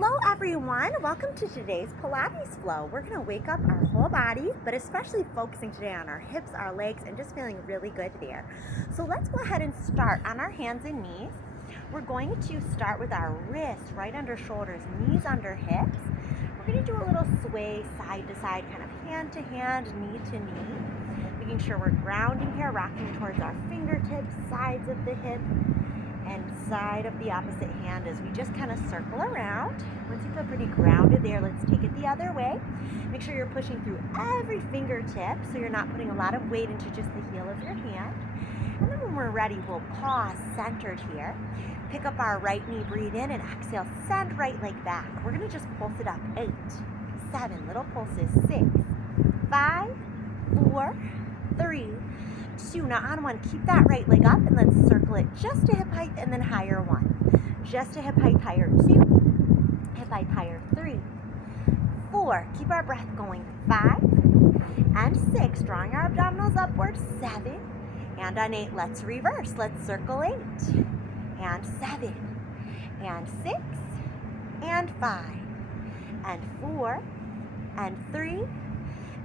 Hello everyone, welcome to today's Pilates flow. We're going to wake up our whole body, but especially focusing today on our hips, our legs, and just feeling really good there. So let's go ahead and start on our hands and knees. We're going to start with our wrists right under shoulders, knees under hips. We're going to do a little sway side to side, kind of hand to hand, knee to knee. Making sure we're grounding here, rocking towards our fingertips, sides of the hip, and side of the opposite hand as we just kind of circle around. Once you feel pretty grounded there, let's take it the other way. Make sure you're pushing through every fingertip so you're not putting a lot of weight into just the heel of your hand. And then when we're ready, we'll pause centered here. Pick up our right knee, breathe in, and exhale, send right leg back. We're going to just pulse it up. 8, 7, little pulses. 6, 5, 4, 3, 2. Now on one, keep that right leg up and let's circle it just to hip height and then higher. 1, just to hip height, higher. 2, hip height, higher. 3, 4, keep our breath going. 5 and 6, drawing our abdominals upward. 7, and on 8, let's reverse. Let's circle 8 and 7 and 6 and 5 and 4 and 3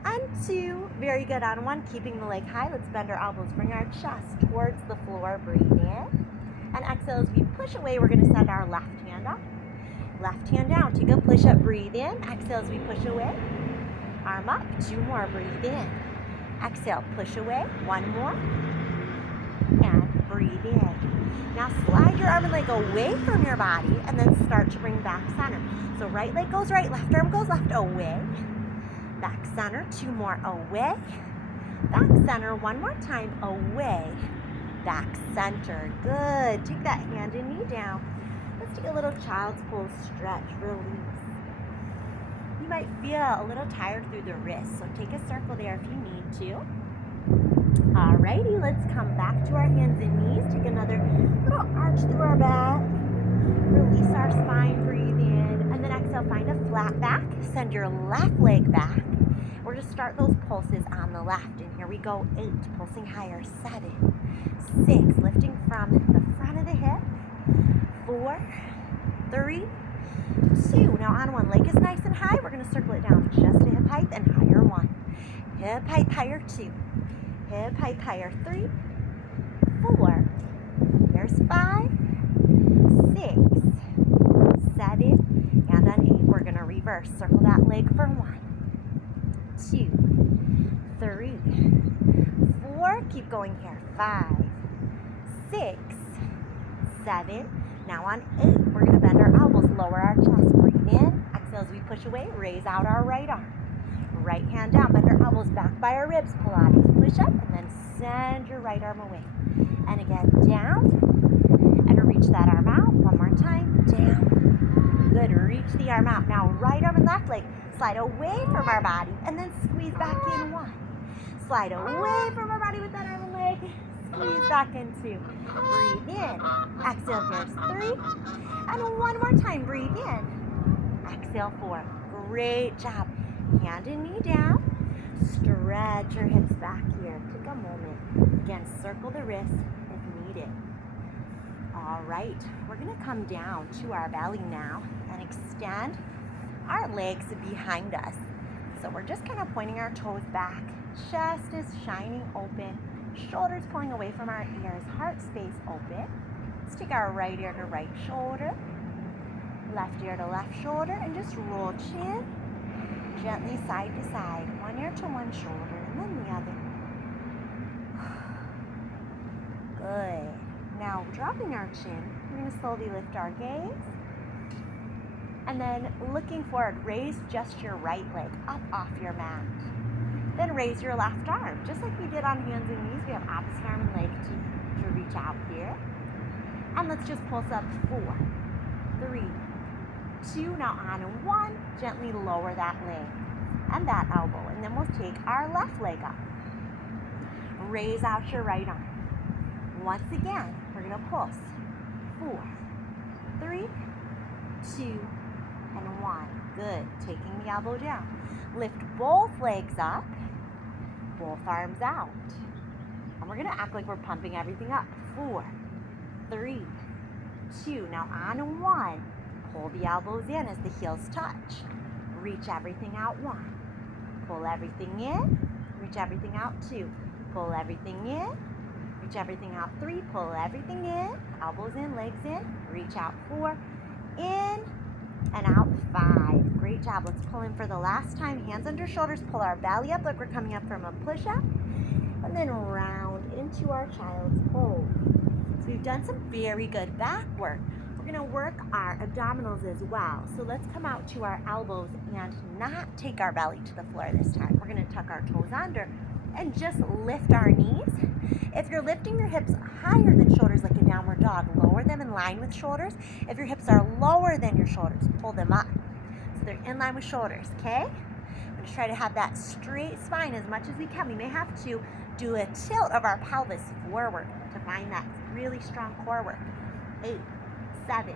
and 2. Very good. On 1, keeping the leg high. Let's bend our elbows, bring our chest towards the floor. Breathe in. And exhale as we push away. We're going to send our left hand up. Left hand down. Take a push up. Breathe in. Exhale as we push away. Arm up. 2 more. Breathe in. Exhale. Push away. 1 more. And breathe in. Now slide your arm and leg away from your body and then start to bring back center. So right leg goes right. Left arm goes left. Away. Back center, 2 more, away, back center, 1 more time, away, back center. Good. Take that hand and knee down. Let's take a little child's pose, stretch, release. You might feel a little tired through the wrists, so take a circle there if you need to. Alrighty, let's come back to our hands and knees. Take another little arch through our back. Release our spine, breathe in, and then exhale, find a flat back. Send your left leg back. We're going to start those pulses on the left, and here we go. 8, pulsing higher. 7, 6, lifting from the front of the hip. 4, 3, 2. Now on 1, leg is nice and high. We're going to circle it down just to hip height and higher. 1, hip height, higher. 2, hip height, higher. 3, 4, there's 5, 6, 7, and on 8, we're going to reverse. Circle that leg for 1, 2, 3, 4, keep going here. 5, 6, 7. Now on 8, we're going to bend our elbows, lower our chest, breathe in. Exhale as we push away, raise out our right arm. Right hand down, bend our elbows back by our ribs, Pilates. Push up and then send your right arm away. And again, down. And reach that arm out. 1 more time, down. Good, reach the arm out. Now right arm and left leg. Slide away from our body and then squeeze back in. 1. Slide away from our body with that arm and leg. Squeeze back in. 2. Breathe in. Exhale, here's 3. And 1 more time. Breathe in. Exhale, 4. Great job. Hand and knee down. Stretch your hips back here. Take a moment. Again, circle the wrists if needed. All right, we're going to come down to our belly now and extend our legs behind us. So we're just kind of pointing our toes back. Chest is shining open. Shoulders pulling away from our ears. Heart space open. Let's take our right ear to right shoulder. Left ear to left shoulder. And just roll chin gently side to side. 1 ear to one shoulder and then the other. Good. Now dropping our chin, we're going to slowly lift our gaze. And then looking forward, raise just your right leg up off your mat. Then raise your left arm. Just like we did on hands and knees, we have opposite arm and leg to reach out here. And let's just pulse up. 4, 3, 2. Now on 1, gently lower that leg and that elbow. And then we'll take our left leg up. Raise out your right arm. Once again, we're going to pulse. 4, 3, 2, and 1. Good. Taking the elbow down. Lift both legs up, both arms out. And we're going to act like we're pumping everything up. 4, 3, 2. Now on 1, Pull the elbows in as the heels touch. Reach everything out, 1. Pull everything in. Reach everything out, 2. Pull everything in. Reach everything out, 3. Pull everything in. Elbows in, legs in. Reach out, 4. In and out, 5. Great job. Let's pull in for the last time. Hands under shoulders. Pull our belly up like we're coming up from a push-up. And then round into our child's pose. So we've done some very good back work. We're going to work our abdominals as well. So let's come out to our elbows and not take our belly to the floor this time. We're going to tuck our toes under and just lift our knees. If you're lifting your hips higher than shoulders like a downward dog, lower them in line with shoulders. If your hips are lower than your shoulders, pull them up so they're in line with shoulders, okay? We're going to try to have that straight spine as much as we can. We may have to do a tilt of our pelvis forward to find that really strong core work. 8, 7,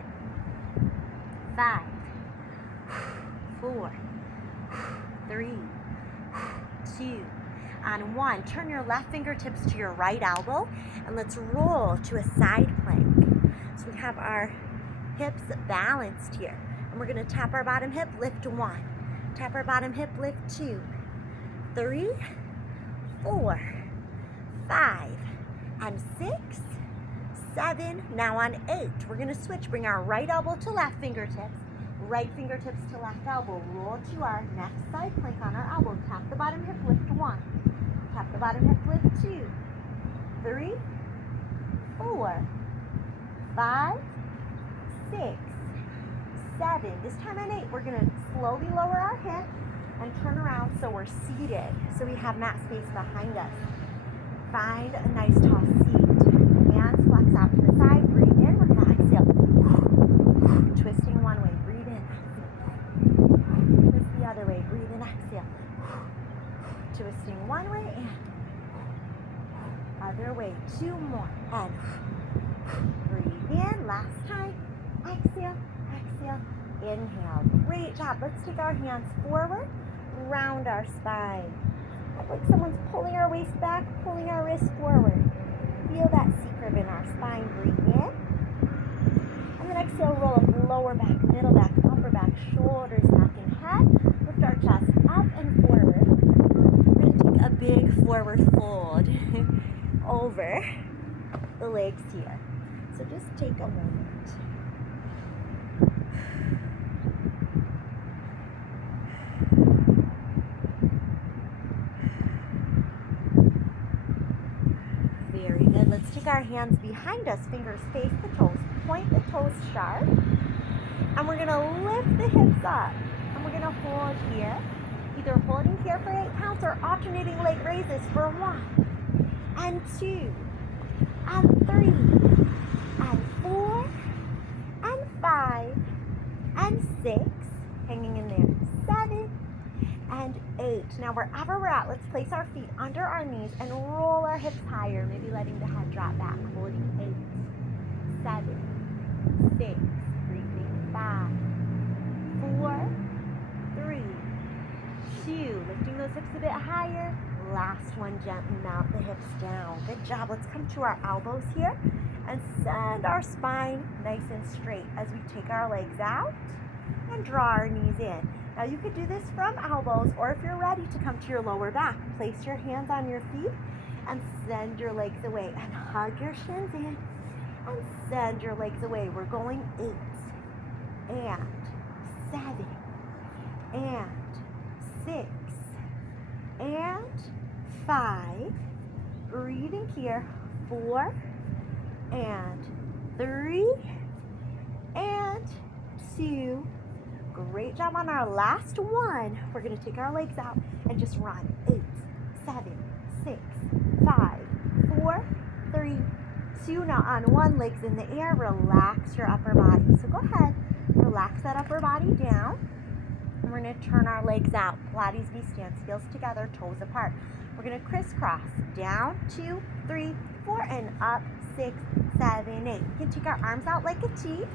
5, 4, 3, 2, and 1. Turn your left fingertips to your right elbow and let's roll to a side plank. So we have our hips balanced here. And we're going to tap our bottom hip, lift 1. Tap our bottom hip, lift 2, 3, 4, 5, and 6, 7. Now on 8, we're going to switch. Bring our right elbow to left fingertips, right fingertips to left elbow. Roll to our next side plank on our elbow. Tap the bottom hip, lift 1. Tap the bottom hip, lift 2, 3, 4, 5, 6, 7. This time on 8, we're going to slowly lower our hip and turn around so we're seated. So we have mat space behind us. Find a nice tall seat. Hands flex out to the side. Breathe in. We're going to exhale. Twisting one way. Breathe in. Exhale. Twist the other way. Breathe in. Exhale. Twisting one way and other way. 2 more. And breathe in. Last time. Exhale. Exhale. Inhale. Great job. Let's take our hands forward. Round our spine. Like someone's pulling our waist back, pulling our wrist forward. Feel that C-curve in our spine. Breathe in. And then exhale, roll up, lower back, middle back, upper back, shoulders back and head. Lift our chest up and forward. We're going to take a big forward fold over the legs here. So just take a moment. Let's take our hands behind us, fingers face the toes, point the toes sharp, and we're going to lift the hips up, and we're going to hold here, either holding here for 8 counts or alternating leg raises for 1, and 2, and 3, and 4, and 5, and 6, hanging in there, 7, and 8. Now wherever we're at, let's place our feet under our knees and roll our hips higher, maybe letting the head drop back, holding 8, 7, 6, breathing 5, 4, 3, 2, lifting those hips a bit higher. Last one, gently mount the hips down. Good job. Let's come to our elbows here and send our spine nice and straight as we take our legs out and draw our knees in. Now you could do this from elbows, or if you're ready to come to your lower back, place your hands on your feet and send your legs away and hug your shins in and send your legs away. We're going 8 and 7 and 6 and 5. Breathing here. 4 and 3 and 2. Great job on our last one. We're going to take our legs out and just run. 8, 7, 6, 5, 4, 3, 2. Now on one, legs in the air, relax your upper body. So go ahead, relax that upper body down. And we're going to turn our legs out. Pilates V stance, heels together, toes apart. We're going to crisscross. Down, 2, 3, 4, and up, 6, 7, 8. You can take our arms out like a T.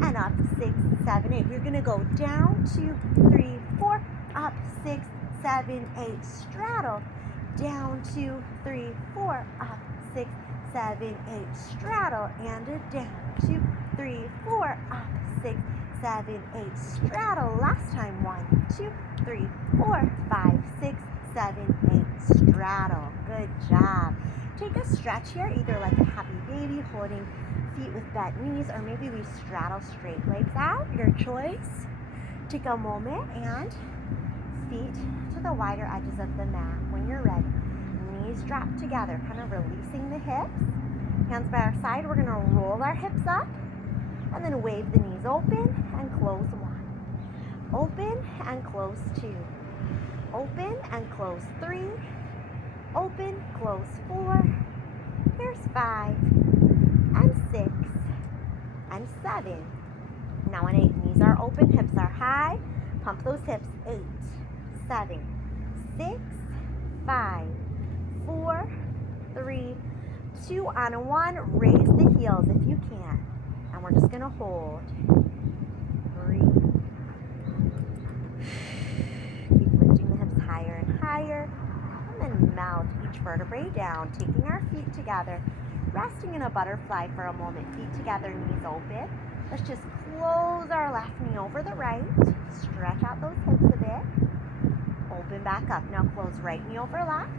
And up, 6, 7, 8. We're going to go down, 2, 3, 4, up, 6, 7, 8. Straddle. Down, 2, 3, 4, up, 6, 7, 8. Straddle and a down. 2, 3, 4, up, 6, 7, 8. Straddle. Last time. 1, 2, 3, 4, 5, 6, 7, 8. Straddle. Good job. Take a stretch here, either like a happy baby, holding feet with bent knees, or maybe we straddle straight legs out. Your choice. Take a moment and feet to the wider edges of the mat. When you're ready, knees drop together, kind of releasing the hips. Hands by our side. We're going to roll our hips up and then wave the knees open and close 1. Open and close 2. Open and close 3. Open, close 4. Here's 5 and 6 and 7. Now on 8, knees are open, hips are high. Pump those hips. 8, 7, 6, 5, 4, 3, 2. On a 1, raise the heels if you can. And we're just going to hold. Breathe. Keep lifting the hips higher and higher. And then melt each vertebrae down, taking our feet together, resting in a butterfly for a moment. Feet together, knees open. Let's just close our left knee over the right. Stretch out those hips a bit. Open back up. Now close right knee over left.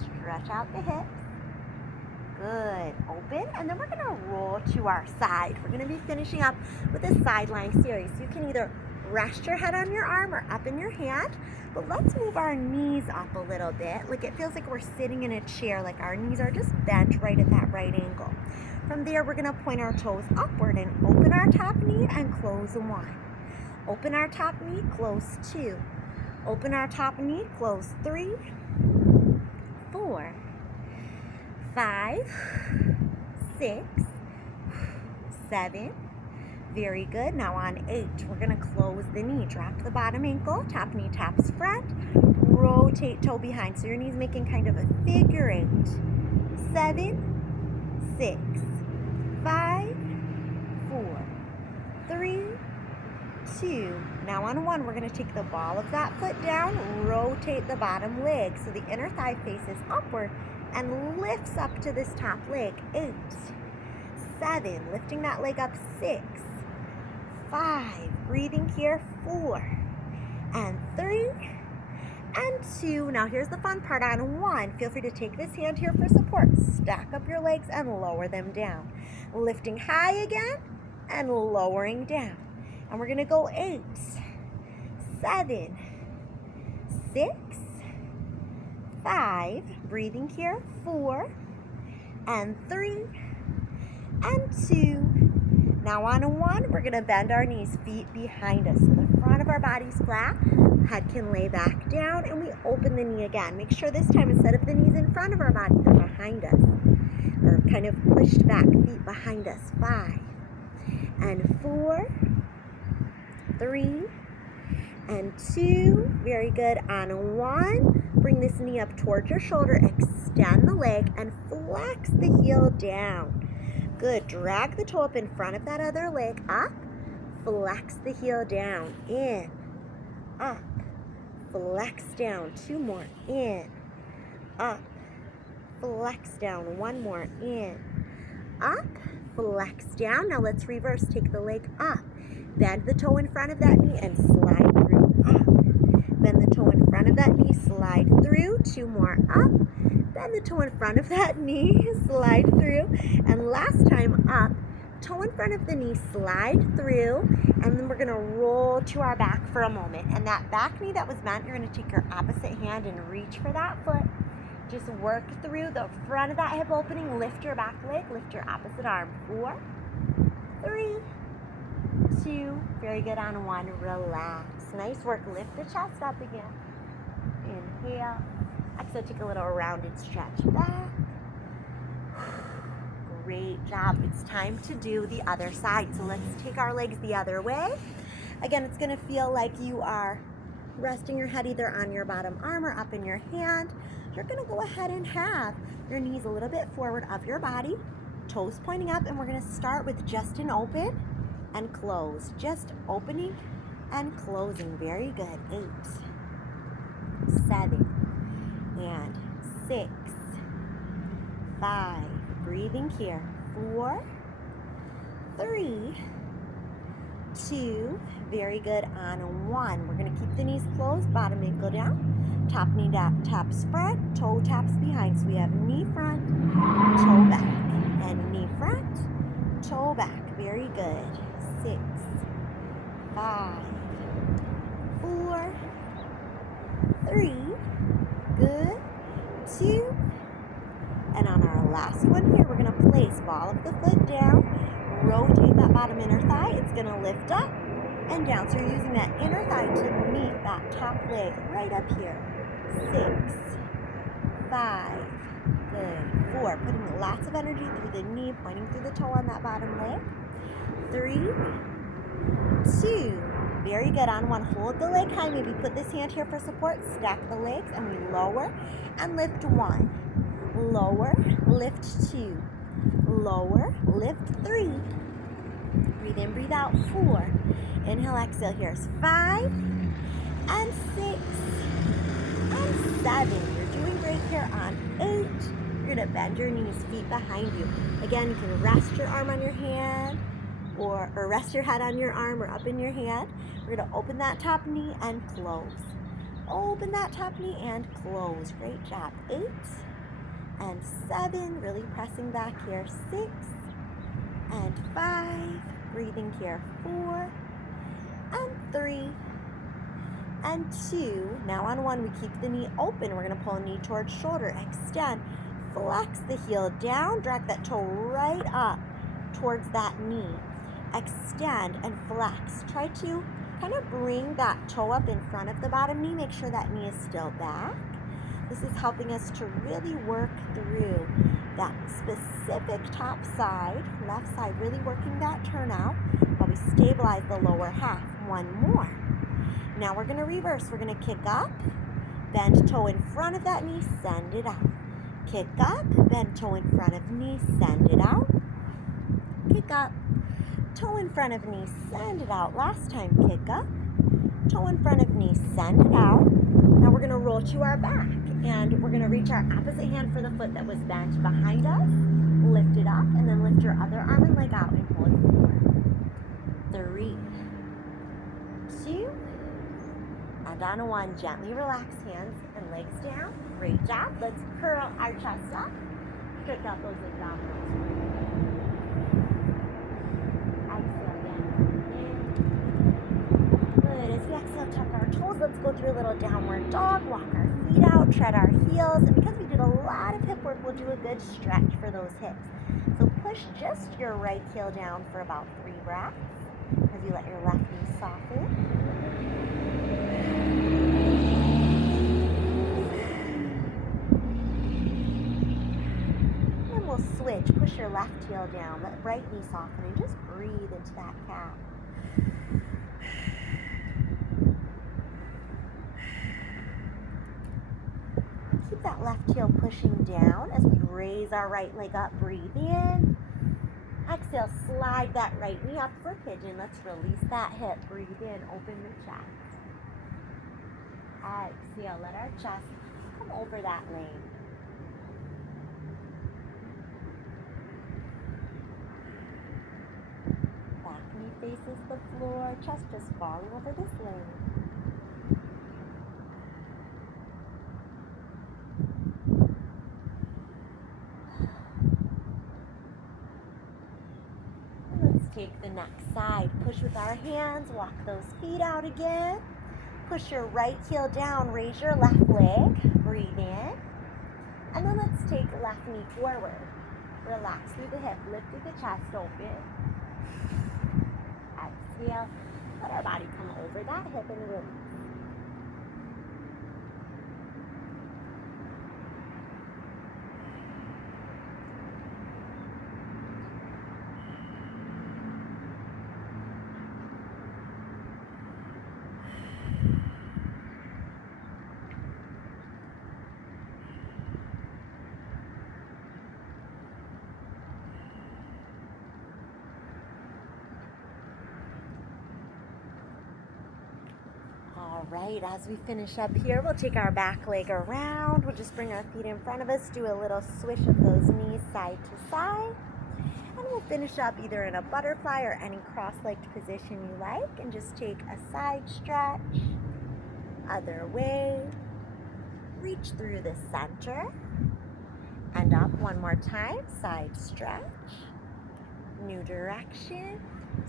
Stretch out the hips. Good. Open. And then we're going to roll to our side. We're going to be finishing up with a sideline series. You can either rest your head on your arm or up in your hand. But let's move our knees up a little bit. Like it feels like we're sitting in a chair. Like our knees are just bent right at that right angle. From there, we're going to point our toes upward and open our top knee and close 1. Open our top knee, close 2. Open our top knee, close 3, 4, 5, 6, 7. Very good. Now on 8, we're going to close the knee. Drop the bottom ankle, top knee taps front, rotate toe behind. So your knee's making kind of a figure 8. 7, 6, 5, 4, 3, 2. Now on 1, we're going to take the ball of that foot down, rotate the bottom leg so the inner thigh faces upward and lifts up to this top leg. 8, 7, lifting that leg up. 6, 5, breathing here. 4, and 3, and 2. Now here's the fun part. On 1, feel free to take this hand here for support. Stack up your legs and lower them down. Lifting high again and lowering down. And we're going to go 8, 7, 6, 5, breathing here. 4, and 3, and 2. Now on a 1, we're going to bend our knees, feet behind us. So the front of our body's flat, head can lay back down, and we open the knee again. Make sure this time instead of the knees in front of our body, they're behind us. Or kind of pushed back, feet behind us. 5, and 4, 3, and 2. Very good. On a 1, bring this knee up towards your shoulder, extend the leg, and flex the heel down. Good. Drag the toe up in front of that other leg. Up. Flex the heel down. In. Up. Flex down. 2 more. In. Up. Flex down. 1 more. In. Up. Flex down. Now let's reverse. Take the leg up. Bend the toe in front of that knee and slide through. Up. Bend the toe in front of that knee. Slide through. 2 more. Up. Bend the toe in front of that knee, slide through, and last time up, toe in front of the knee, slide through, and then we're going to roll to our back for a moment. And that back knee that was bent, you're going to take your opposite hand and reach for that foot. Just work through the front of that hip opening, lift your back leg, lift your opposite arm. 4, 3, 2, very good. On 1, relax. Nice work. Lift the chest up again. Inhale. Exhale, take a little rounded stretch back. Great job. It's time to do the other side. So let's take our legs the other way. Again, it's going to feel like you are resting your head either on your bottom arm or up in your hand. You're going to go ahead and have your knees a little bit forward of your body, toes pointing up, and we're going to start with just an open and close. Just opening and closing. Very good. 8, 7, and 6, 5, breathing here. 4, 3, 2. Very good. On 1. We're going to keep the knees closed, bottom ankle down, top knee taps front, toe taps behind. So we have knee front, toe back, and knee front, toe back. Very good. 6, 5, 4, 3. Good. 2. And on our last one here, we're going to place ball of the foot down, rotate that bottom inner thigh. It's going to lift up and down. So you're using that inner thigh to meet that top leg right up here. 6, 5, good. 4, putting lots of energy through the knee, pointing through the toe on that bottom leg. 3, 2, very good. On 1, hold the leg high. Maybe put this hand here for support, stack the legs, and we lower and lift 1. Lower, lift 2, lower, lift 3, breathe in, breathe out, 4, inhale, exhale, here's 5, and 6, and 7, you're doing great here. On 8, you're going to bend your knees, feet behind you. Again, you can rest your arm on your hand, or rest your head on your arm or up in your hand. We're going to open that top knee and close. Open that top knee and close. Great job. 8, and 7, really pressing back here. 6, and 5, breathing here. 4, and 3, and 2. Now on 1, we keep the knee open. We're going to pull knee towards shoulder, extend, flex the heel down, drag that toe right up towards that knee. Extend and flex. Try to kind of bring that toe up in front of the bottom knee. Make sure that knee is still back. This is helping us to really work through that specific top side, left side, really working that turnout while we stabilize the lower half. 1 more. Now we're going to reverse. We're going to kick up, bend toe in front of that knee, send it out. Kick up, bend toe in front of knee, send it out. Kick up, toe in front of knee, send it out. Last time, kick up, toe in front of knee, send it out. Now we're going to roll to our back, and we're going to reach our opposite hand for the foot that was bent behind us, lift it up, and then lift your other arm and leg out and hold it. 3, 2, and on a 1, gently relax hands and legs down. Great job. Let's curl our chest up, stretch out those abdominals. Good. As we exhale, tuck our toes. Let's go through a little downward dog. Walk our feet out, tread our heels. And because we did a lot of hip work, we'll do a good stretch for those hips. So push just your right heel down for about 3 breaths as you let your left knee soften. And we'll switch. Push your left heel down. Let right knee soften and just breathe into that calf. Keep that left heel pushing down as we raise our right leg up. Breathe in. Exhale, slide that right knee up for pigeon. Let's release that hip. Breathe in, open the chest. Exhale, let our chest come over that lane. Back knee faces the floor, chest just falling over this lane. Take the next side. Push with our hands. Walk those feet out again. Push your right heel down. Raise your left leg. Breathe in. And then let's take left knee forward. Relax through the hip. Lift through the chest open. Exhale. Let our body come over that hip and release. All right, as we finish up here, we'll take our back leg around. We'll just bring our feet in front of us, do a little swish of those knees side to side. And we'll finish up either in a butterfly or any cross-legged position you like, and just take a side stretch, other way, reach through the center, and up one more time, side stretch, new direction,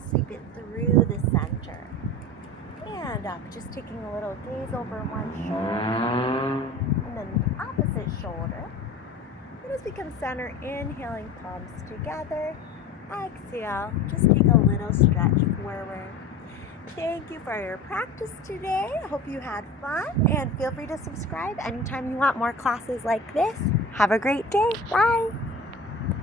sweep it through the center, and up, just taking a little gaze over one shoulder, and then the opposite shoulder. And as we come center, inhaling palms together, exhale, just take a little stretch forward. Thank you for your practice today. I hope you had fun, and feel free to subscribe anytime you want more classes like this. Have a great day. Bye.